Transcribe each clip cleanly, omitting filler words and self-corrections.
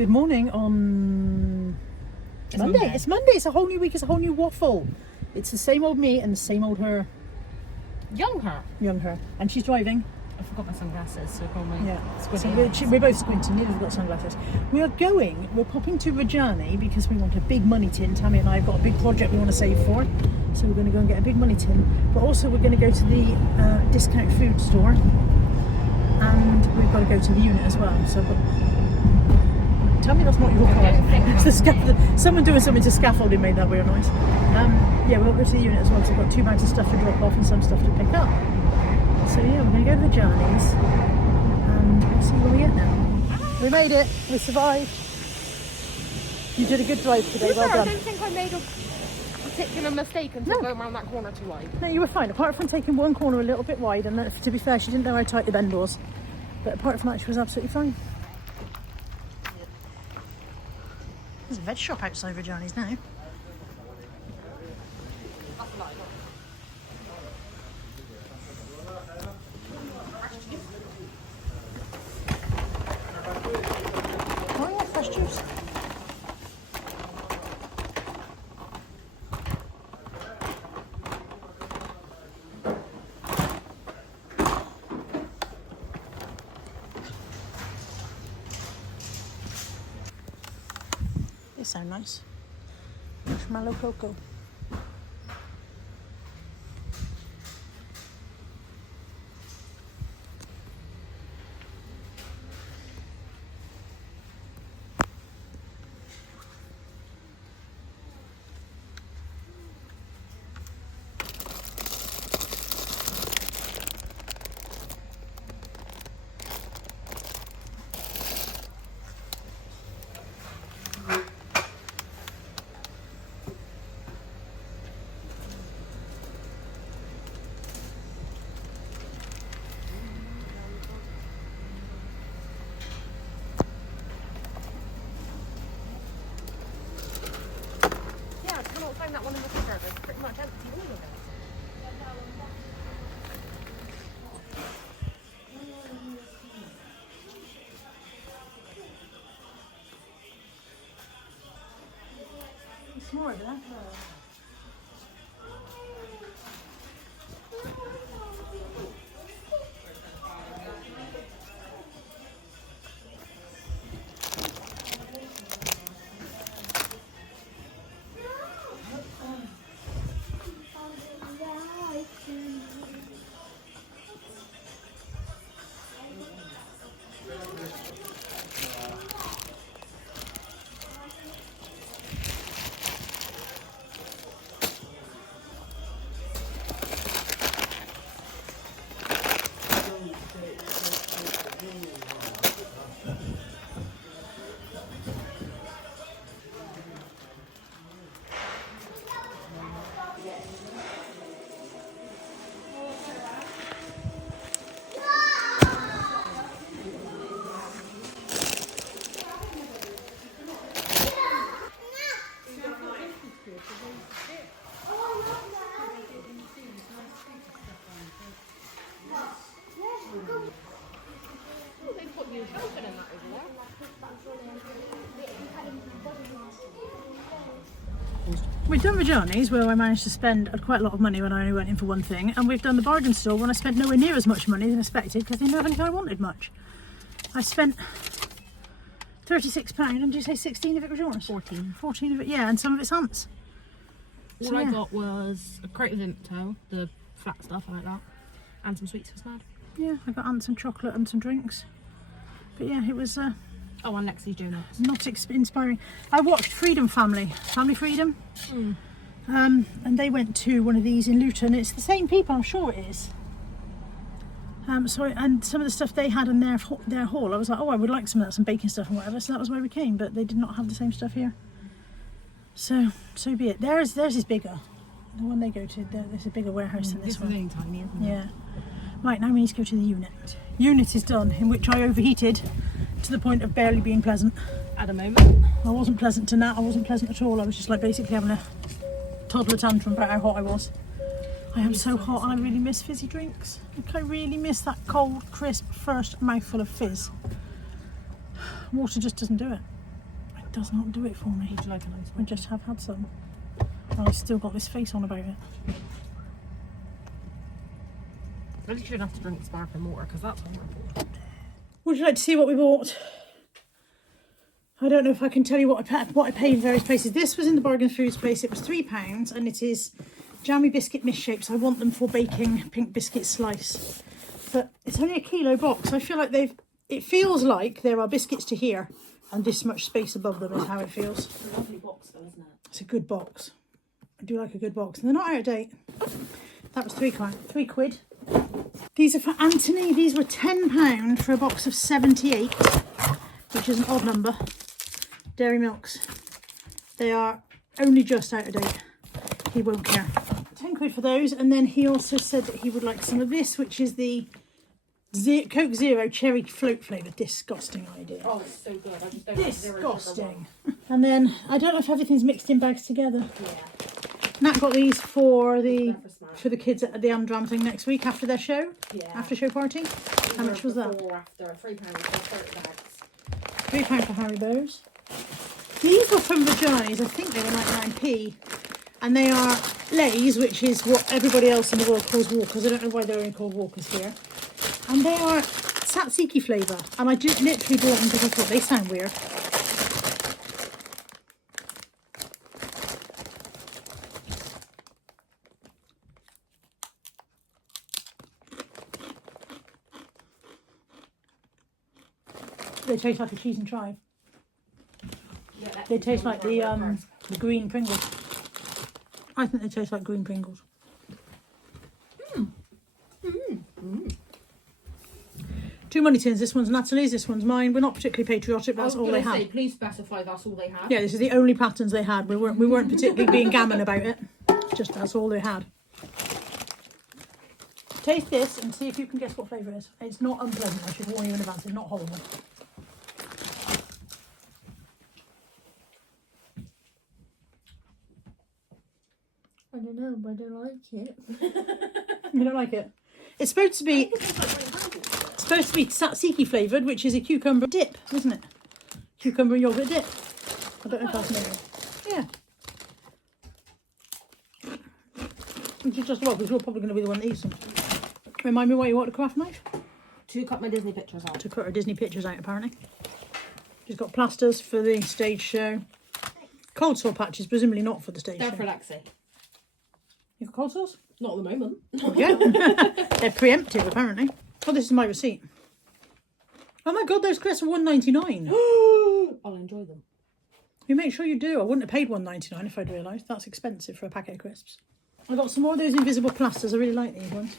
Good morning on Monday. It's Monday. It's a whole new week. It's a whole new waffle. It's the same old me and the same old her. Young her. And she's driving. I forgot my sunglasses, so probably. Yeah. So we're both squinting. Neither have got sunglasses. We're popping to Rajani because we want a big money tin. Tammy and I have got a big project we want to save for. So we're going to go and get a big money tin. But also we're going to go to the discount food store. And we've got to go to the unit as well. So tell me that's not your car. It's the scaffold. Someone doing something to scaffolding made that weird noise. Yeah, we'll go to the unit as well. So we've got 2 bags of stuff to drop off and some stuff to pick up. So yeah, we're going to go to the Journeys and we'll see where we get now. We made it. We survived. You did a good drive today. Well done. I don't think I made a particular mistake until going around that corner too wide. No, you were fine. Apart from taking one corner a little bit wide, and to be fair, she didn't know how tight the bend was. But apart from that, she was absolutely fine. There's a veg shop outside Rajani's now. Oh yeah, fresh juice. They sound nice. Marshmallow cocoa. Find that one in the cupboard. It's pretty much empty. It's more of that. We've done Rajani's where I managed to spend quite a lot of money when I only went in for one thing, and we've done the bargain store when I spent nowhere near as much money than expected because they never kind of wanted much. I spent £36 and did you say 16 of it was yours? 14 of it, yeah, and some of it's Aunt's. All I got was a crate of Vimto, the flat stuff, I like that, and some sweets for Snad. Yeah, I got Aunt's and chocolate and some drinks. But yeah, it was oh, and Lexi's donuts. Not inspiring. I watched Freedom Family Freedom. And they went to one of these in Luton. It's the same people, I'm sure it is. And some of the stuff they had in their hall, I was like, oh, I would like some of that, some baking stuff and whatever. So that was where we came, but they did not have the same stuff here. So be it. Theirs is bigger. The one they go to, there's a bigger warehouse than this one. This is only tiny, isn't it? Yeah. Right, now we need to go to the unit. Unit is done, in which I overheated to the point of barely being pleasant. At a moment. I wasn't pleasant to Nat, I wasn't pleasant at all. I was just like basically having a toddler tantrum about how hot I was. I am so hot and I really miss fizzy drinks. Like, I really miss that cold, crisp, first mouthful of fizz. Water just doesn't do it. does not do it for me. Would you like a nice I one? just have had some. And I've still got this face on about it. Really shouldn't have to drink sparkling water because that's horrible. Would you like to see what we bought? I don't know if I can tell you what I paid in various places. This was in the Bargain Foods place. It was £3 and it is jammy biscuit misshapes. I want them for baking pink biscuit slice. But it's only a kilo box. I feel like it feels like there are biscuits to here and this much space above them is how it feels. It's a lovely box though, isn't it? It's a good box. I do like a good box. And they're not out of date. That was £3. These are for Anthony. These were £10 for a box of 78, which is an odd number. Dairy milks. They are only just out of date. He won't care. £10 for those. And then he also said that he would like some of this, which is the Coke Zero cherry float flavour. Disgusting idea. Oh, it's so good. I just don't like zero sugar Disgusting. And then I don't know if everything's mixed in bags together. one. Yeah. Nat got these for the For the kids at the Amdram thing next week after their show, Yeah. after show party. How much was that? Before, after, £3 for 30 bags. £3 for Haribo's. These were from Vagini's. I think they were 99p, and they are Lay's, which is what everybody else in the world calls Walkers. I don't know why they're only called Walkers here. And they are tzatziki flavour, and I just literally bought them because I thought they sound weird. They taste like a cheese and chive. Yeah, They taste like the green Pringles. I think they taste like green Pringles. Two money tins. This one's Natalie's, this one's mine. We're not particularly patriotic, but that's all they had. Please specify that's all they had. Yeah, this is the only patterns they had. We weren't particularly being gammon about it. Just that's all they had. Taste this and see if you can guess what flavour it is. It's not unpleasant, I should warn you in advance. It's not horrible. I don't know, but I don't like it. You don't like it? It's supposed to be tzatziki flavoured, which is a cucumber dip, isn't it? Cucumber yogurt dip. I don't know if that's new. Yeah. Which is just well, because you're probably going to be the one that eats them. Remind me what you want, a craft knife? To cut my Disney pictures out. To cut her Disney pictures out, apparently. She's got plasters for the stage show. Cold sore patches, presumably not for the stage They're show. for Lexi. You got cold sores? Not at the moment. Yeah. They're preemptive, apparently. Oh, this is my receipt. Oh my god, those crisps are $1.99. I'll enjoy them. You make sure you do. I wouldn't have paid $1.99 if I'd realised. That's expensive for a packet of crisps. I got some more of those invisible plasters. I really like these ones.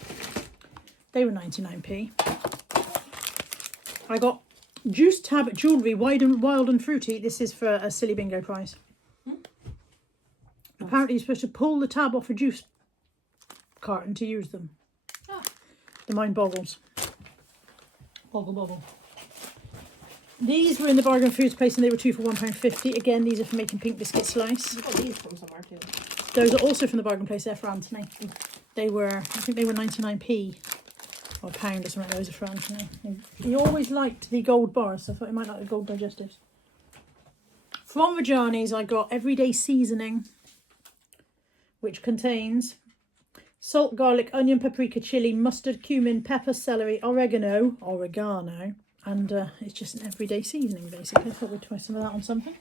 They were 99p. I got Juice Tab Jewellery, wild and fruity. This is for a silly bingo prize. Apparently you're supposed to pull the tab off a juice carton to use them. The mind boggles. Boggle. These were in the Bargain Foods place and they were 2 for £1.50. Again, these are for making pink biscuit slice. I've got these from somewhere too. Those are also from the Bargain place. They're for Anthony. They were, I think they were 99p or a pound or something. Those are for Anthony. He always liked the gold bars, so I thought he might like the gold digestives. From Vagini's, I got Everyday Seasoning, which contains salt, garlic, onion, paprika, chilli, mustard, cumin, pepper, celery, oregano, and it's just an everyday seasoning basically. I thought we'd try some of that on something.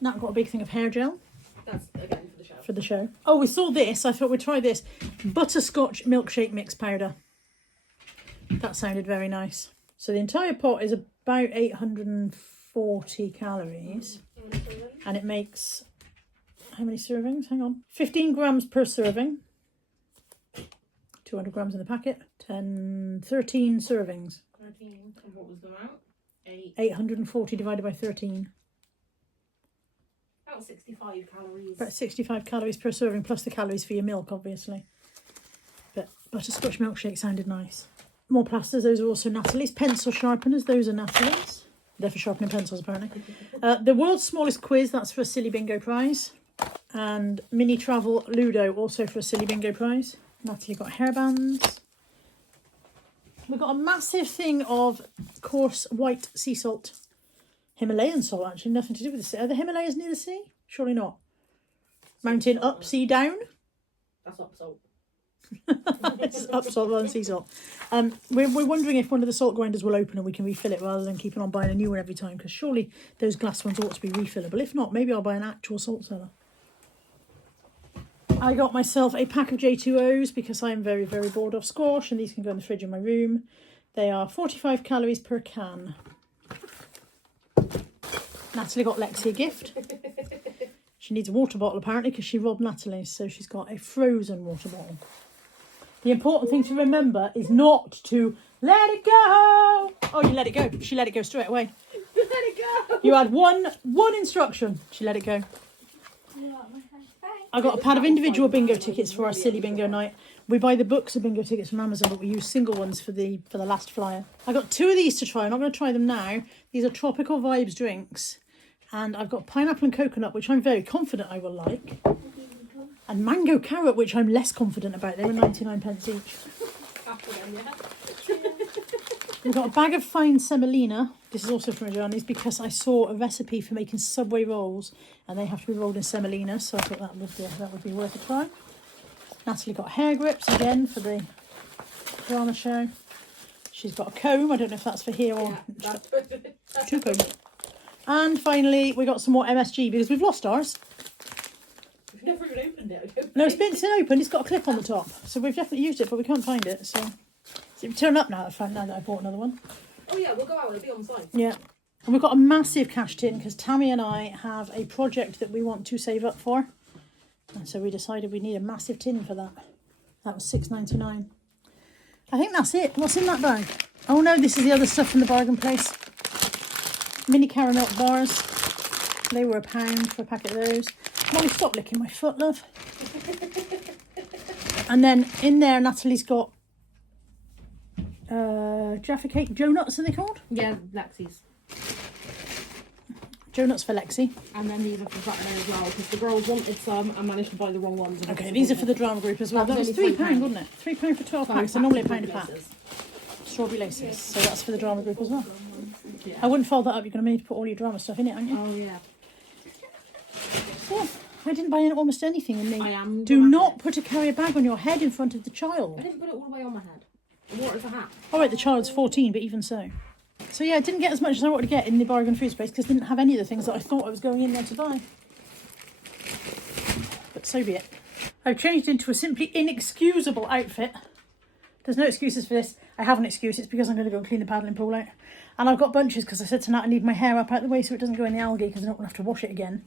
Nat got a big thing of hair gel. That's again for the show. For the show. Oh, we saw this. I thought we'd try this. Butterscotch milkshake mix powder. That sounded very nice. So the entire pot is about 840 calories. And it makes... how many servings? Hang on. 15 grams per serving. 200 grams in the packet. 13 servings. 13. And what was the amount? 840 divided by 13. About 65 calories. About 65 calories per serving, plus the calories for your milk, obviously. But butterscotch milkshake sounded nice. More plasters. Those are also Natalie's. Pencil sharpeners. Those are Natalie's. They're for sharpening pencils, apparently. The world's smallest quiz. That's for a silly bingo prize. And mini travel Ludo, also for a silly bingo prize. Natalie got hairbands. We've got a massive thing of coarse white sea salt Himalayan salt, actually, nothing to do with the sea. Are the Himalayas near the sea? Surely not. Mountain up, sea down. That's up salt. It's up salt rather than sea salt. We're wondering if one of the salt grinders will open and we can refill it rather than keeping on buying a new one every time, because surely those glass ones ought to be refillable. If not, maybe I'll buy an actual salt cellar. I got myself a pack of J2Os because I'm very, very bored of squash, and these can go in the fridge in my room. They are 45 calories per can. Natalie got Lexi a gift. She needs a water bottle apparently because she robbed Natalie, so she's got a frozen water bottle. The important thing to remember is not to let it go. Oh, you let it go. She let it go straight away. Let it go. You had one instruction. She let it go. I got a pad of individual bingo tickets for our silly bingo night. We buy the books of bingo tickets from Amazon, but we use single ones for the last flyer. I got 2 of these to try. I'm not going to try them now. These are Tropical Vibes drinks. And I've got pineapple and coconut, which I'm very confident I will like. And mango carrot, which I'm less confident about. They were 99p each. We've got a bag of fine semolina. This is also from Johnny's because I saw a recipe for making Subway rolls and they have to be rolled in semolina, so I thought that would be worth a try. Natalie got hair grips again for the drama show. She's got a comb. I don't know if that's for here or... Yeah, 2 combs. And finally, we got some more MSG because we've lost ours. We've never even opened it. I don't No, think. it's been open. It's got a clip on the top. So we've definitely used it, but we can't find it. So it's turned up now. Now that I bought another one. Oh yeah, we'll go out. It'll be on site. Yeah. And we've got a massive cash tin because Tammy and I have a project that we want to save up for. And so we decided we need a massive tin for that. That was £6.99. I think that's it. What's in that bag? Oh no, this is the other stuff from the bargain place. Mini caramel bars. They were £1 for a packet of those. Molly, stop licking my foot, love. And then in there, Natalie's got Jaffa cake donuts, are they called? Yeah, Lexi's. Donuts for Lexi. And then these are for Saturday as well, because the girls wanted some and managed to buy the wrong ones. Okay, these are for the drama group as well. That was £3, wasn't it? £3 for 12 packs, and normally £1 a pack. Strawberry laces. So that's for the drama group as well. Yeah. I wouldn't fold that up. You're going to need to put all your drama stuff in it, aren't you? Oh yeah. Yeah. I didn't buy almost anything in the... I am. Do not put a carrier bag on your head in front of the I child. didn't put it all the way on my head. I wore it as a hat. All right, the child's 14, but even so. So yeah, I didn't get as much as I wanted to get in the bargain food space because I didn't have any of the things that I thought I was going in there to buy. But so be it. I've changed into a simply inexcusable outfit. There's no excuses for this. I have an excuse. It's because I'm going to go and clean the paddling pool out. And I've got bunches because I said to Nat I need my hair up out the way so it doesn't go in the algae because I don't want to have to wash it again.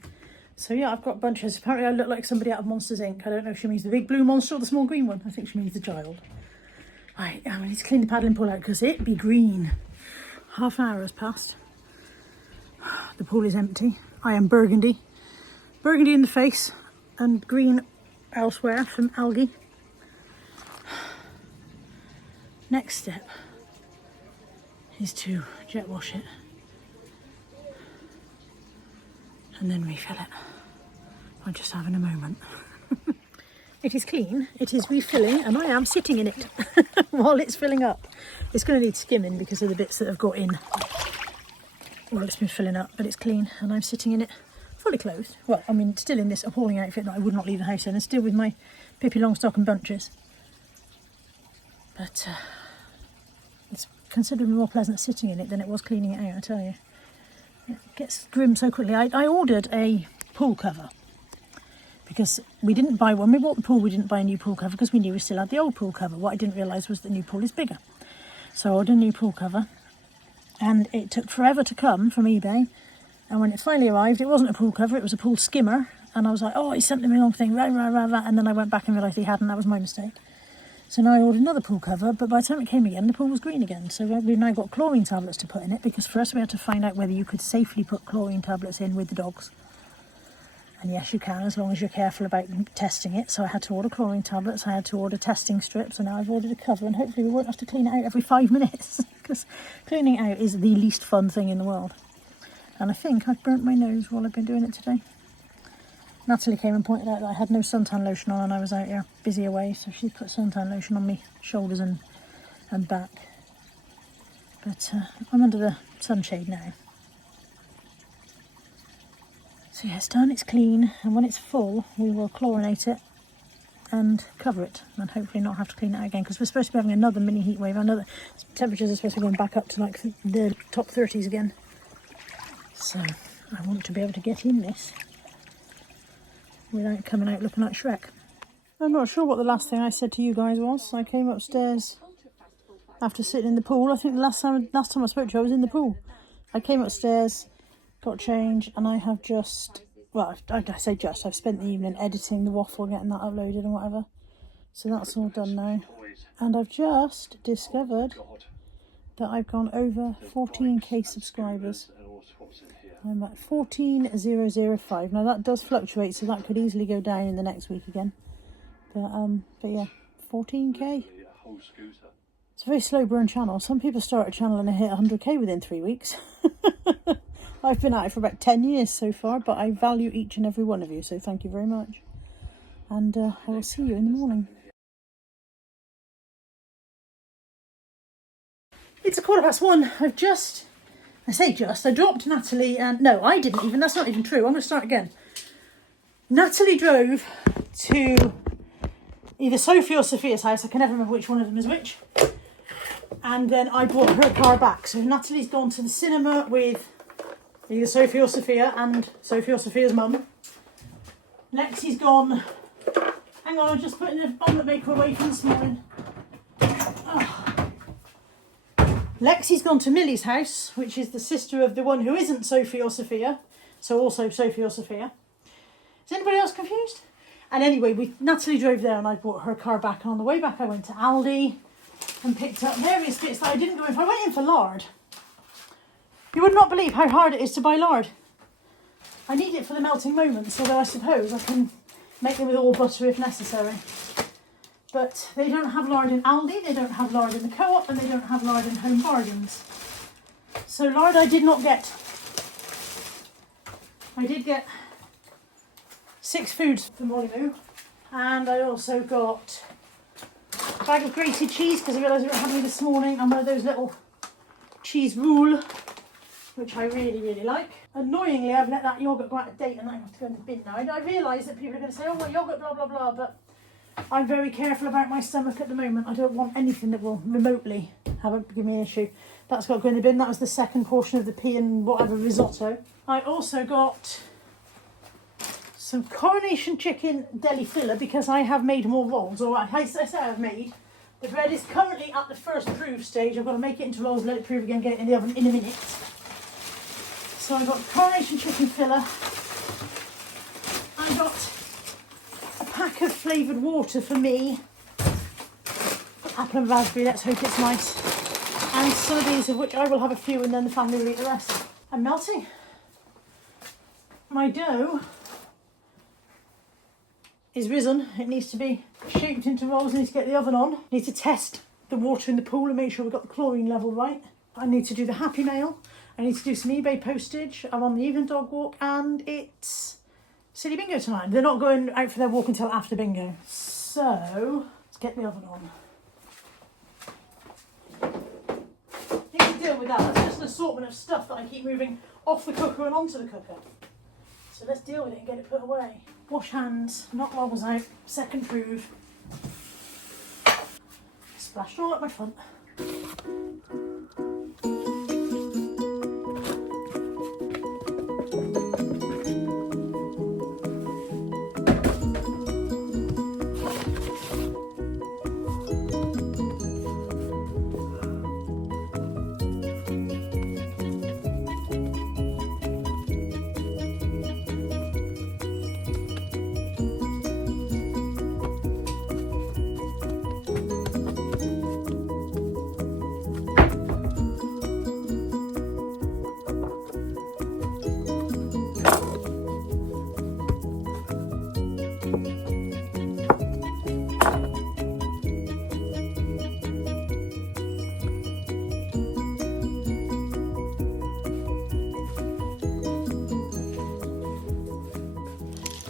So yeah, I've got bunches. Apparently I look like somebody out of Monsters Inc. I don't know if she means the big blue monster or the small green one. I think she means the child. Right, I need to clean the paddling pool out because it be green. Half an hour has passed. The pool is empty. I am burgundy. Burgundy in the face and green elsewhere from algae. Next step is to jet wash it and then refill it. I'm just having a moment. It is clean, it is refilling, and I am sitting in it while it's filling up. It's going to need skimming because of the bits that have got in while it's been filling up, but it's clean and I'm sitting in it fully clothed. Well, I mean, still in this appalling outfit that I would not leave the house in, and still with my Pippi Longstock and bunches. But it's considerably more pleasant sitting in it than it was cleaning it out, I tell you. It gets grim so quickly. I ordered a pool cover because we didn't buy one. We bought the pool, we didn't buy a new pool cover because we knew we still had the old pool cover. What I didn't realise was the new pool is bigger. So I ordered a new pool cover and it took forever to come from eBay. And when it finally arrived, it wasn't a pool cover, it was a pool skimmer. And I was like, oh, he sent me the wrong thing, rah, rah, rah, rah. And then I went back and realised he hadn't, that was my mistake. So now I ordered another pool cover, but by the time it came again, the pool was green again. So we've now got chlorine tablets to put in it, because first we had to find out whether you could safely put chlorine tablets in with the dogs. And yes, you can, as long as you're careful about testing it. So I had to order chlorine tablets, I had to order testing strips, and now I've ordered a cover, and hopefully we won't have to clean it out every 5 minutes, because cleaning it out is the least fun thing in the world. And I think I've burnt my nose while I've been doing it today. Natalie came and pointed out that I had no suntan lotion on and I was out here busy away, so she put suntan lotion on me shoulders and back. But I'm under the sunshade now. So yeah, it's done, it's clean, and when it's full, we will chlorinate it and cover it, and hopefully not have to clean it out again, because we're supposed to be having another mini heat wave. Another temperatures are supposed to be going back up to like the top 30s again. So I want to be able to get in this without coming out looking like Shrek. I'm not sure what the last thing I said to you guys was. I came upstairs after sitting in the pool. I think the last time I spoke to you, I was in the pool. I came upstairs, got changed, and I have just, well, I say just, I've spent the evening editing the waffle, getting that uploaded and whatever. So that's all done now. And I've just discovered that I've gone over 14k subscribers. I'm at 14,005. Now that does fluctuate, so that could easily go down in the next week again. But yeah, 14k. It's a very slow burn channel. Some people start a channel and they hit 100k within 3 weeks. I've been at it for about 10 years so far, but I value each and every one of you, so thank you very much. And I will see you in the morning. It's 1:15. I dropped Natalie, and no, I didn't even, that's not even true. I'm going to start again. Natalie drove to either Sophie or Sophia's house. I can never remember which one of them is which. And then I brought her car back. So Natalie's gone to the cinema with either Sophie or Sophia and Sophie or Sophia's mum. Lexi's gone. Hang on, I'm just putting the omelette maker away from this morning. Oh. Lexi's gone to Millie's house, which is the sister of the one who isn't Sophie or Sophia. So also Sophie or Sophia. Is anybody else confused? And anyway, Natalie drove there and I brought her car back. And on the way back, I went to Aldi and picked up various bits that I didn't go in for. I went in for lard. You would not believe how hard it is to buy lard. I need it for the melting moments, although I suppose I can make them with all butter if necessary. But they don't have lard in Aldi, they don't have lard in the Co-op, and they don't have lard in Home Bargains. So lard I did not get. I did get 6 foods for Molyneux, and I also got a bag of grated cheese because I realised we were having it this morning, and one of those little cheese roule, which I really, really like. Annoyingly, I've let that yoghurt go out of date and I have to go in the bin now. I realise that people are going to say, oh, well, yoghurt, blah, blah, blah, but I'm very careful about my stomach at the moment. I don't want anything that will remotely give me an issue. That's got to go in the bin. That was the second portion of the pea and whatever risotto. I also got some coronation chicken deli filler because I have made more rolls, or I say I've made. The bread is currently at the first proof stage. I've got to make it into rolls, let it proof again, get it in the oven in a minute. So I got coronation chicken filler. I got a pack of flavoured water for me. Apple and raspberry, let's hope it's nice. And some of these, of which I will have a few and then the family will eat the rest. I'm melting. My dough is risen. It needs to be shaped into rolls. I need to get the oven on. I need to test the water in the pool and make sure we've got the chlorine level right. I need to do the Happy Mail. I need to do some eBay postage. I'm on the evening dog walk and it's City Bingo tonight. They're not going out for their walk until after bingo. So let's get the oven on. You can deal with that. That's just an assortment of stuff that I keep moving off the cooker and onto the cooker. So let's deal with it and get it put away. Wash hands, knock rolls out, second proof. Splashed all up my front.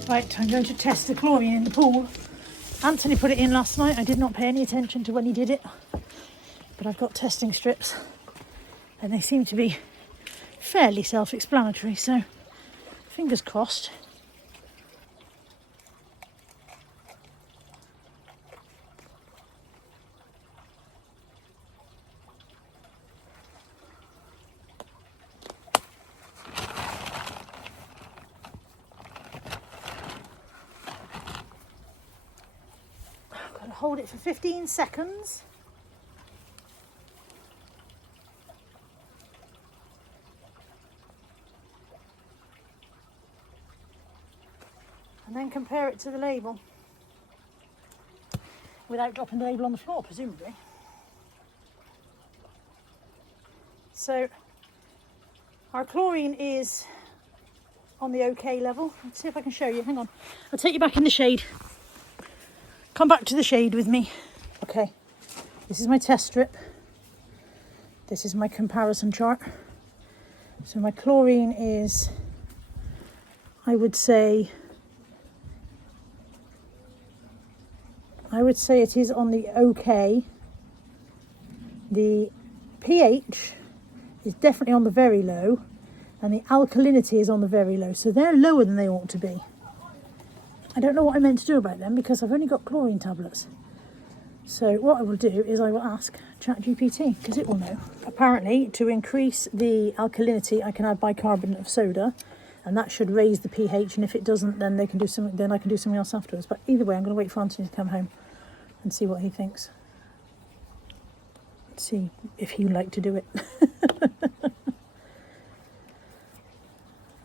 Right, I'm going to test the chlorine in the pool. Anthony put it in last night. I did not pay any attention to when he did it, but I've got testing strips and they seem to be fairly self-explanatory, so Fingers crossed. I've got to hold it for 15 seconds. And then compare it to the label without dropping the label on the floor, presumably. So our chlorine is on the OK level. Let's see if I can show you. Hang on. I'll take you back in the shade. Come back to the shade with me. Okay. This is my test strip. This is my comparison chart. So my chlorine is, I would say it is on the OK. The pH is definitely on the very low, and the alkalinity is on the very low. So they're lower than they ought to be. I don't know what I meant to do about them because I've only got chlorine tablets. So what I will do is I will ask ChatGPT because it will know. Apparently, to increase the alkalinity, I can add bicarbonate of soda, and that should raise the pH. And if it doesn't, then they can do something. Then I can do something else afterwards. But either way, I'm going to wait for Anthony to come home and see what he thinks. See if he would like to do it.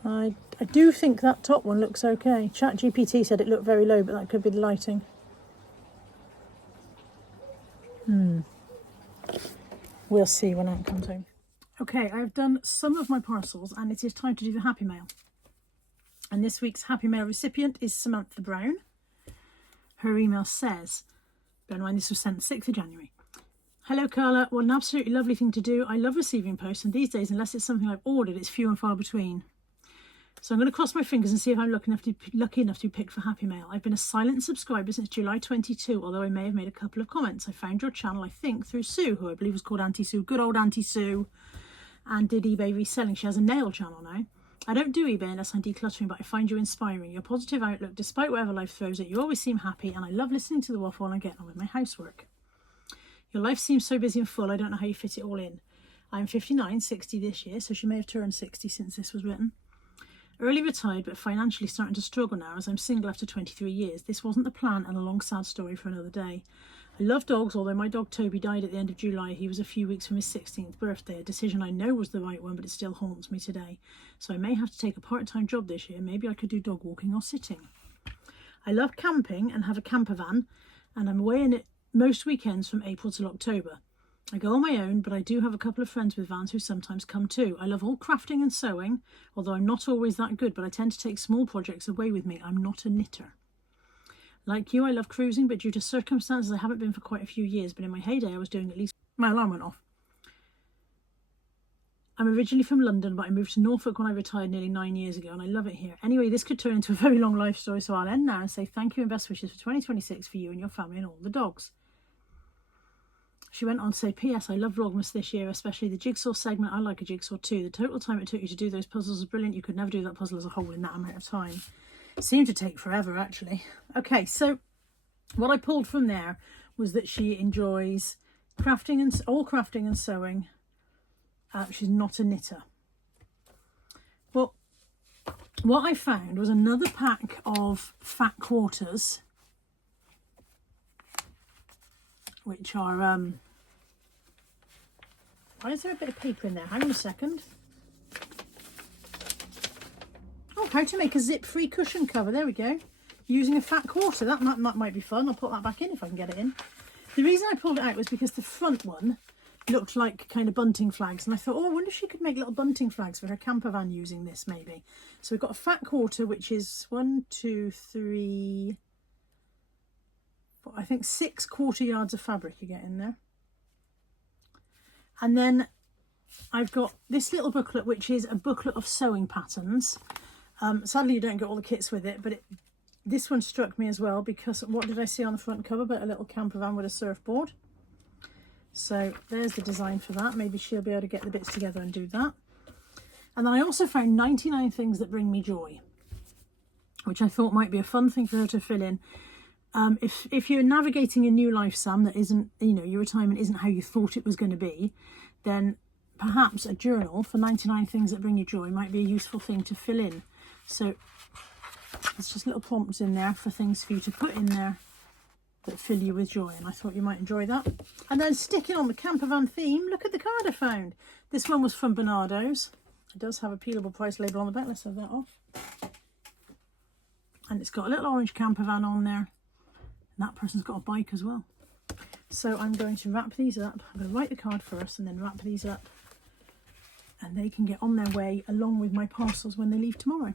I do think that top one looks okay. ChatGPT said it looked very low, but that could be the lighting. We'll see when Aunt comes home. Okay, I've done some of my parcels and it is time to do the Happy Mail. And this week's Happy Mail recipient is Samantha Brown. Her email says, bear in mind this was sent 6th of January. Hello Carla, what an absolutely lovely thing to do. I love receiving posts, and these days, unless it's something I've ordered, it's few and far between. So I'm going to cross my fingers and see if I'm lucky enough to be picked for Happy Mail. I've been a silent subscriber since July 22, although I may have made a couple of comments. I found your channel, I think, through Sue, who I believe was called Auntie Sue. Good old Auntie Sue. And did eBay reselling. She has a nail channel now. I don't do eBay unless I'm decluttering, but I find you inspiring. Your positive outlook, despite whatever life throws at you, always seem happy, and I love listening to the waffle and getting on with my housework. Your life seems so busy and full, I don't know how you fit it all in. I'm 59, 60 this year, so she may have turned 60 since this was written. Early retired, but financially starting to struggle now as I'm single after 23 years. This wasn't the plan, and a long sad story for another day. I love dogs, although my dog Toby died at the end of July. He was a few weeks from his 16th birthday, a decision I know was the right one, but it still haunts me today. So I may have to take a part-time job this year. Maybe I could do dog walking or sitting. I love camping and have a camper van, and I'm away in it most weekends from April till October. I go on my own, but I do have a couple of friends with vans who sometimes come too. I love all crafting and sewing, although I'm not always that good, but I tend to take small projects away with me. I'm not a knitter. Like you, I love cruising, but due to circumstances I haven't been for quite a few years, but in my heyday I was doing at least... My alarm went off. I'm originally from London, but I moved to Norfolk when I retired nearly 9 years ago, and I love it here. Anyway, this could turn into a very long life story, so I'll end now and say thank you and best wishes for 2026 for you and your family and all the dogs. She went on to say, P.S. I love Vlogmas this year, especially the jigsaw segment. I like a jigsaw too. The total time it took you to do those puzzles was brilliant. You could never do that puzzle as a whole in that amount of time. It seemed to take forever, actually. Okay, so what I pulled from there was that she enjoys crafting and sewing. She's not a knitter. Well, what I found was another pack of fat quarters, which are, why is there a bit of paper in there? Hang on a second. Oh, how to make a zip-free cushion cover. There we go. Using a fat quarter. That might be fun. I'll put that back in if I can get it in. The reason I pulled it out was because the front one looked like kind of bunting flags, and I thought, oh, I wonder if she could make little bunting flags for her camper van using this, maybe. So we've got a fat quarter, which is 1, 2, 3... I think 6 quarter yards of fabric you get in there. And then I've got this little booklet, which is a booklet of sewing patterns. Sadly, you don't get all the kits with it, but this one struck me as well, because what did I see on the front cover but a little camper van with a surfboard? So there's the design for that. Maybe she'll be able to get the bits together and do that. And then I also found 99 things that bring me joy, which I thought might be a fun thing for her to fill in. If you're navigating a new life, Sam, that isn't, you know, your retirement isn't how you thought it was going to be, then perhaps a journal for 99 things that bring you joy might be a useful thing to fill in. So there's just little prompts in there for things for you to put in there that fill you with joy, and I thought you might enjoy that. And then sticking on the camper van theme, look at the card I found. This one was from Bernardo's. It does have a peelable price label on the back. Let's have that off. And it's got a little orange camper van on there. And that person's got a bike as well. So I'm going to wrap these up. I'm going to write the card first and then wrap these up. And they can get on their way along with my parcels when they leave tomorrow.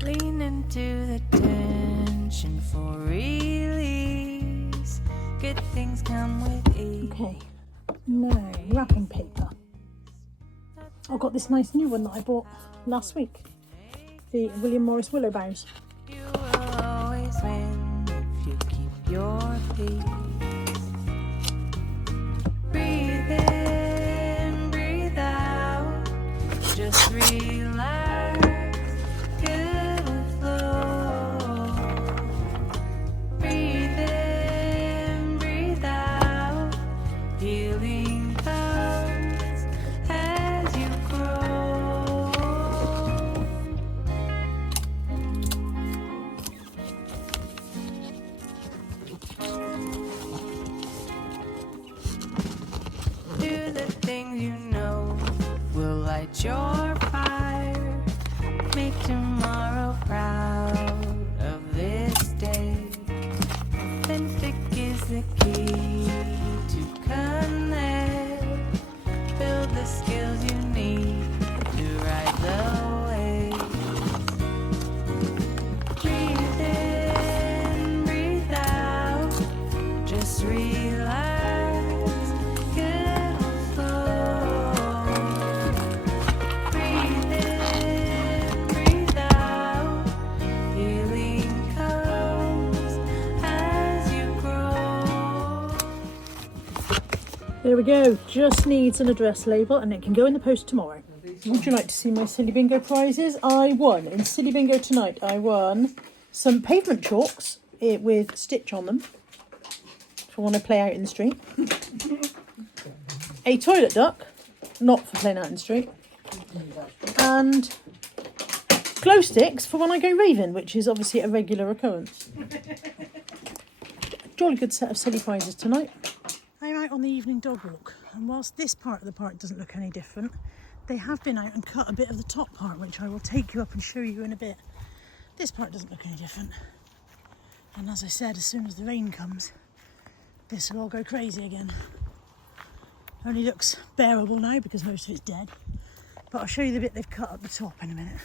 Lean into the tension for release. Good things come with ease. Okay, now wrapping paper. I've got this nice new one that I bought last week. The William Morris Willow Boughs. You will always win if you keep your peace. Breathe in, breathe out. Just relax. Good will flow. Breathe in, breathe out. Healing comes as you grow. Do the things you know will light your fire. Make tomorrow proud of this day. Authentic is the key to connect. Build the skills you need to ride the waves. Breathe in, breathe out. Just relax. Good will flow. Breathe in, breathe out. Healing comes as you grow. There we go, just needs an address label and it can go in the post tomorrow. Would you like to see my Silly Bingo prizes? I won, in Silly Bingo tonight, I won some pavement chalks with Stitch on them for when I play out in the street. A toilet duck, not for playing out in the street. And glow sticks for when I go raving, which is obviously a regular occurrence. Jolly good set of silly prizes tonight. I'm out on the evening dog walk, and whilst this part of the park doesn't look any different, they have been out and cut a bit of the top part, which I will take you up and show you in a bit. This part doesn't look any different. And as I said, as soon as the rain comes, this will all go crazy again. Only looks bearable now because most of it's dead. But I'll show you the bit they've cut at the top in a minute.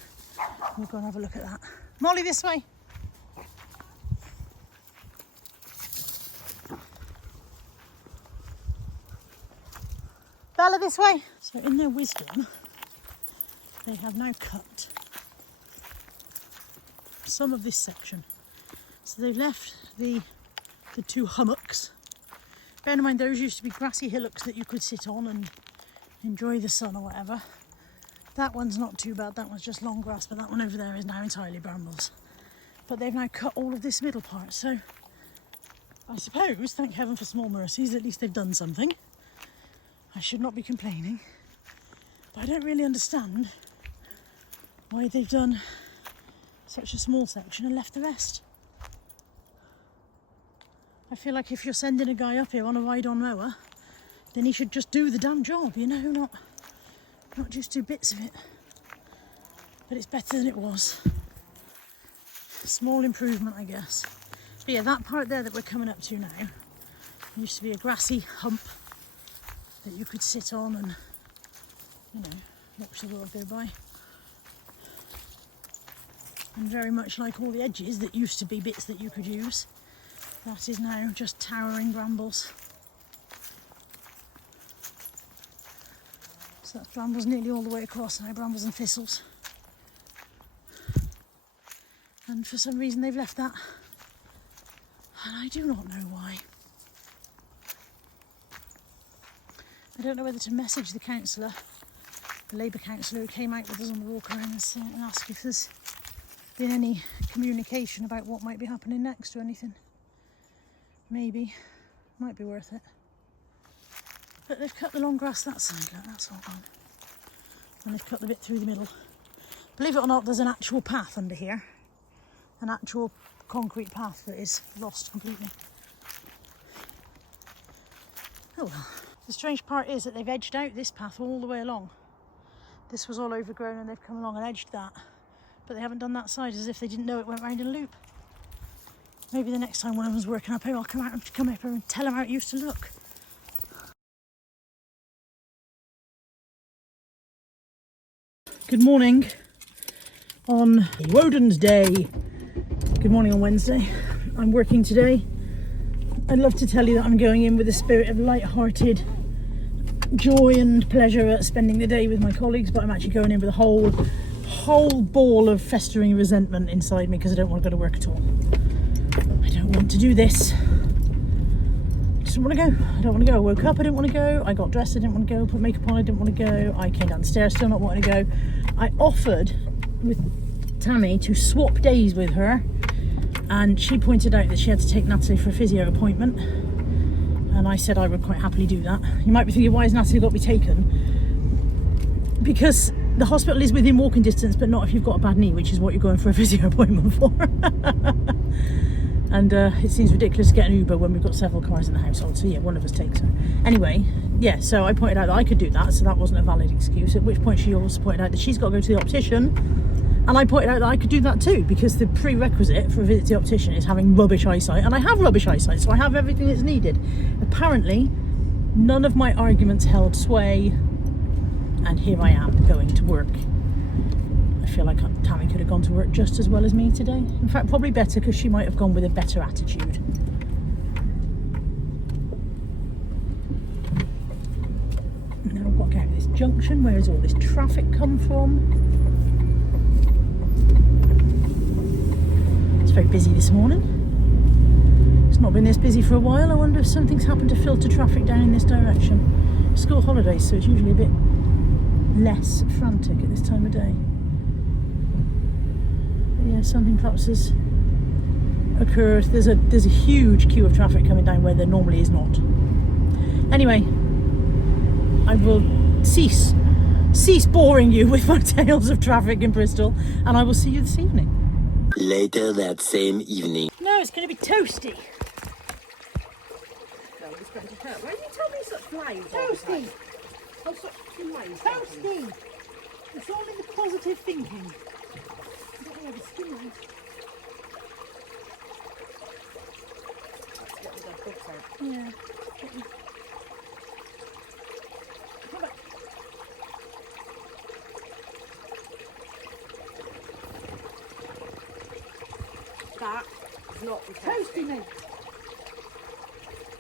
We'll go and have a look at that. Molly, this way. Bella, this way. So in their wisdom, they have now cut some of this section. So they've left the two hummocks. Bear in mind, those used to be grassy hillocks that you could sit on and enjoy the sun or whatever. That one's not too bad, that one's just long grass, but that one over there is now entirely brambles. But they've now cut all of this middle part, so I suppose, thank heaven for small mercies, at least they've done something. I should not be complaining, but I don't really understand why they've done such a small section and left the rest. I feel like if you're sending a guy up here on a ride-on mower, then he should just do the damn job, you know, not just do bits of it. But it's better than it was. Small improvement, I guess. But yeah, that part there that we're coming up to now used to be a grassy hump that you could sit on and, you know, watch the world go by. And very much like all the edges that used to be bits that you could use, that is now just towering brambles. So that's brambles nearly all the way across now, brambles and thistles. And for some reason they've left that. And I do not know why. I don't know whether to message the councillor, the Labour councillor who came out with us on the walk around and ask if there's been any communication about what might be happening next or anything. Maybe. Might be worth it. But they've cut the long grass that side, look, that's all gone. And they've cut the bit through the middle. Believe it or not, there's an actual path under here. An actual concrete path that is lost completely. Oh well. The strange part is that they've edged out this path all the way along. This was all overgrown and they've come along and edged that. But they haven't done that side, as if they didn't know it went round in a loop. Maybe the next time one of them's working up here, I'll come up here and tell them how it used to look. Good morning on Woden's Day. Good morning on Wednesday. I'm working today. I'd love to tell you that I'm going in with a spirit of light-hearted joy and pleasure at spending the day with my colleagues, but I'm actually going in with a whole ball of festering resentment inside me because I don't want to go to work at all. I don't want to do this. I just don't want to go. I don't want to go. I woke up, I didn't want to go. I got dressed, I didn't want to go. Put makeup on, I didn't want to go. I came downstairs, still not wanting to go. I offered with Tammy to swap days with her, and she pointed out that she had to take Natalie for a physio appointment, and I said I would quite happily do that. You might be thinking, why has Natalie got to be taken? Because the hospital is within walking distance, but not if you've got a bad knee, which is what you're going for a physio appointment for. And it seems ridiculous to get an Uber when we've got several cars in the household, so yeah, one of us takes her. Anyway, yeah, so I pointed out that I could do that, so that wasn't a valid excuse, at which point she also pointed out that she's got to go to the optician, and I pointed out that I could do that too, because the prerequisite for a visit to the optician is having rubbish eyesight, and I have rubbish eyesight, so I have everything that's needed. Apparently, none of my arguments held sway, and here I am going to work. I feel like Tammy could have gone to work just as well as me today. In fact, probably better, because she might have gone with a better attitude. Now I've got to get out of this junction. Where has all this traffic come from? It's very busy this morning. It's not been this busy for a while. I wonder if something's happened to filter traffic down in this direction. School holidays, so it's usually a bit less frantic at this time of day. Yeah, something perhaps has occurred. There's a huge queue of traffic coming down where there normally is not. Anyway, I will cease boring you with my tales of traffic in Bristol, and I will see you this evening. Later that same evening. No, it's going to be toasty. Why do you tell me such lies? Toasty. Oh, such lies. Toasty. It's all in the positive thinking. Yeah, the skin line. Yeah. Come back. That is not the Toasty, mate.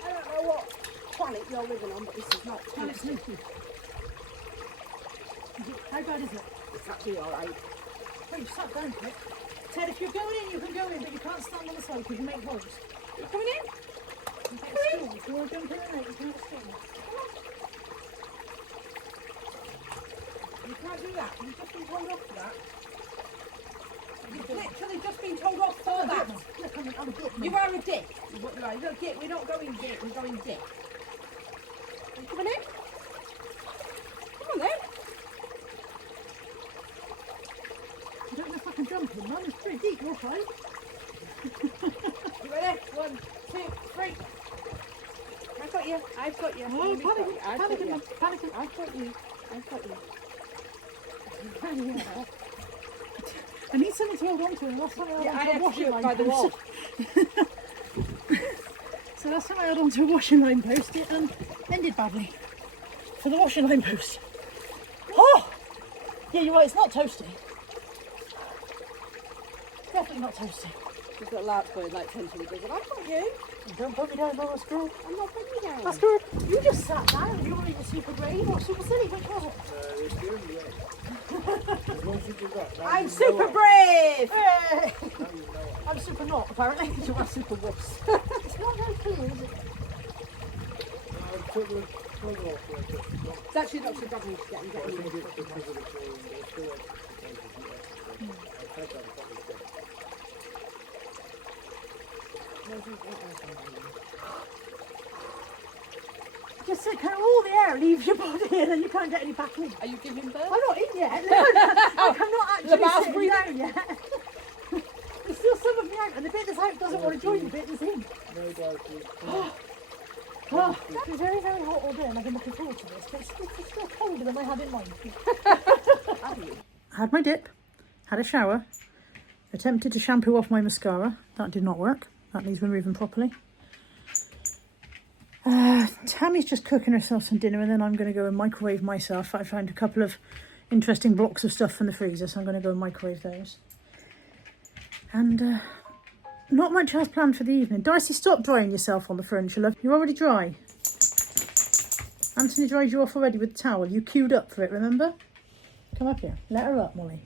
I don't know what planet you're living on, but this is not Planet toasty. toasty. How bad is it? It's actually alright. Oh, you sat down for it. Ted, if you're going in, you can go in, but you can't stand on the side because you make holes. You coming in? You can't steal. If you want to jump in and out, you can't steal. You can't do that. You've just been told off for that. You've literally just been told off for that. Look, I'm a dick. You are a dick. Is what you are. You're a dick. We're not going dick. We're going dick. Are you coming in? Come on then. I don't know if I can jump in. Mine is pretty deep. You're fine. You ready? 1, 2, 3. I've got you. I've got you. Oh, I've got you. I've got panicking, you. panicking. I've got you. I've got you. I need something to hold on to. Last time I held Yeah, on I to a had to washing do it line by the wall. post. So last time I held on to a washing line post, it ended badly for the washing line post. Oh! Yeah, you're right, it's not toasty. Definitely not toasty. She's got larks going like 10 to the bigger. I've got you. Don't put me down, no, that's good. I'm not putting you down. That's good. You just sat down. You were either super brave or super silly. Which was it? I'm super brave! Hey! I'm super not, apparently. You are super wuss. It's not very clear, is it? It's actually not so bad when you get Just so kind of all the air leaves your body and then you can't get any back in. Are you giving birth? I'm not in yet. No, like, I'm not actually mouth sitting breathing. down yet. There's still some of me out, and the bit that's out doesn't want to join the bit that's in. Oh, it's been very, very hot all day, and I've been looking forward to this, but it's still colder than I had in mind. Had my dip, had a shower, attempted to shampoo off my mascara. That did not work. That needs removing properly. Tammy's just cooking herself some dinner, and then I'm going to go and microwave myself. I found a couple of interesting blocks of stuff from the freezer, so I'm going to go and microwave those. And not much else planned for the evening. Darcy, stop drying yourself on the furniture, love. You're already dry. Anthony dried you off already with the towel. You queued up for it, remember? Come up here. Let her up, Molly.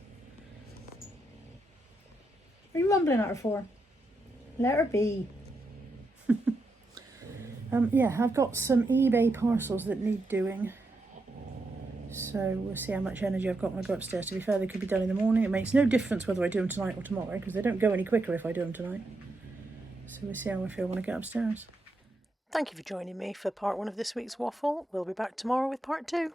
What are you mumbling at her for? Let her be. Yeah, I've got some eBay parcels that need doing. So we'll see how much energy I've got when I go upstairs. To be fair, they could be done in the morning. It makes no difference whether I do them tonight or tomorrow, because they don't go any quicker if I do them tonight. So we'll see how I feel when I get upstairs. Thank you for joining me for part 1 of this week's waffle. We'll be back tomorrow with part 2.